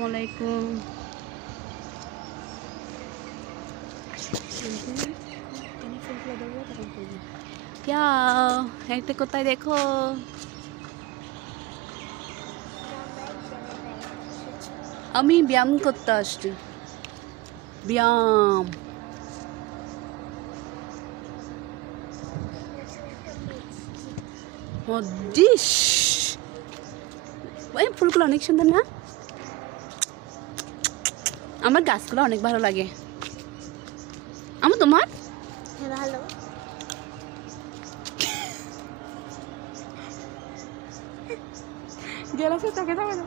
আসসালামু আলাইকুম। একটা কোথায় দেখো, আমি ব্যায়াম করতে আসছি। ব্যায়াম ডিশ, ফুলগুলো অনেক সুন্দর না? আমার গাছগুলো অনেক ভালো লাগে। আমার তোমার ভালো গেলাসে তাকে যাবে না।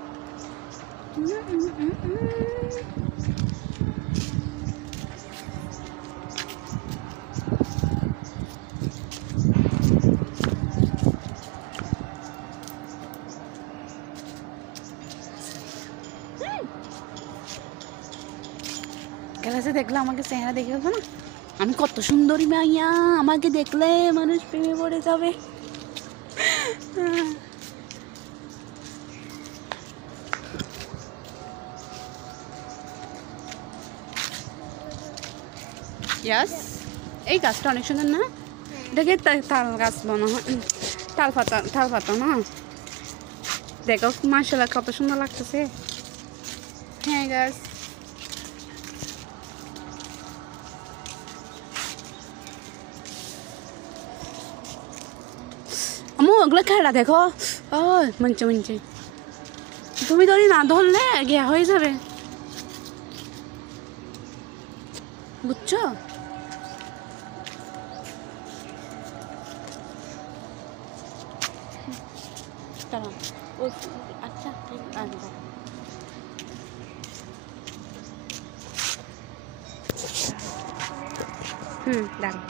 গেলাসে দেখলে আমাকে চেহারা দেখে ফেলবে না? আমি কত সুন্দরী মাইয়া, আমাকে দেখলে মানুষ প্রেমে পড়ে যাবে। ইয়াস, এই গাছটা অনেক সুন্দর না? এটাকে তাল গাছ মনে হয়, তাল পাতা না? দেখো মাশাআল্লাহ কত সুন্দর লাগতেছে। হ্যাঁ গাছ, আম্মু ওগুলো খেলা দেখো। ও মঞ্চে তুমি ধরি না ধরলে গিয়া হয়ে যাবে, বুঝছো? আচ্ছা দাঁড়া।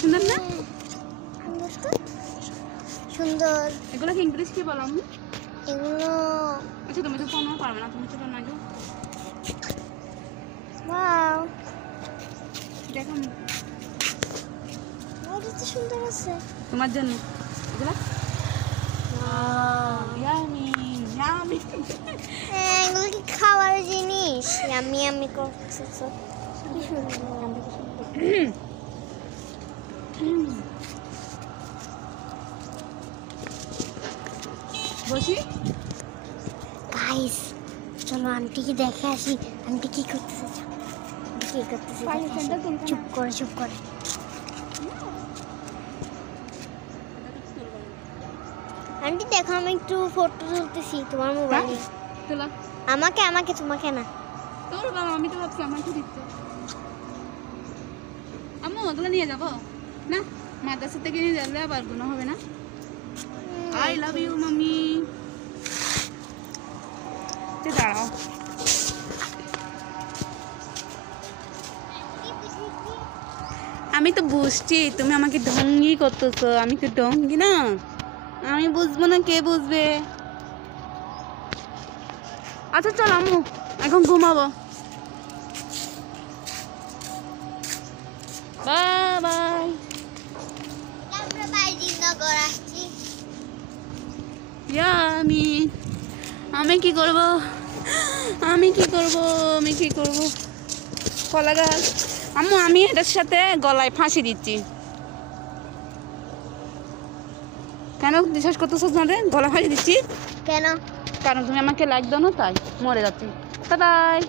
সুন্দর না? সুন্দর। এগুলো কি ইংলিশ কি বলো? এগুলো আচ্ছা তুমি তো ফোনও পারবে না, তুমি ছোট না গো। ওয়াও, দেখো এটা সুন্দর আছে তোমার জন্য। এগুলো ইয়ামি ইয়ামি, এগুলো কি খাওয়ার জিনিস? আমি আমি করতেছি কি সুন্দর। বসি গাইস, চলো আন্টিকে দেখে আসি। আন্টি কি করতেছে? চুপ করে আন্টি দেখো, আমি একটু ফটো তুলতেছি তোমার মোবাইলে। তোলা আমাকে তোমাকে না। তোর বাবা, আমি তো ভাবছি আমাকে দিতে। আম্মু ওগুলো নিয়ে যাবো না? মাদ্রাসা থেকে নিয়ে যাবে, আবার গুণ হবে না? I love you mummy. দাঁড়াও, আমি তো বুঝছি তুমি আমাকে ঢঙ্গি করতেছো। আমি তো ঢঙ্গি না? আমি বুঝবো না, কে বুঝবে? আচ্ছা চল আম্মু, এখন ঘুমাবো। Bye bye. আমরা বাইজিনগর আসছি। আমি কি করব কলা গাছ। আম্মু আমি এটার সাথে গলায় ফাঁসি দিচ্ছি। কেন বিশ্বাস করতেছো না রে? গলা ফাঁসি দিচ্ছি কেন? কারণ তুমি আমাকে লাইক দাও না, তাই মরে যাচ্ছি। বাই।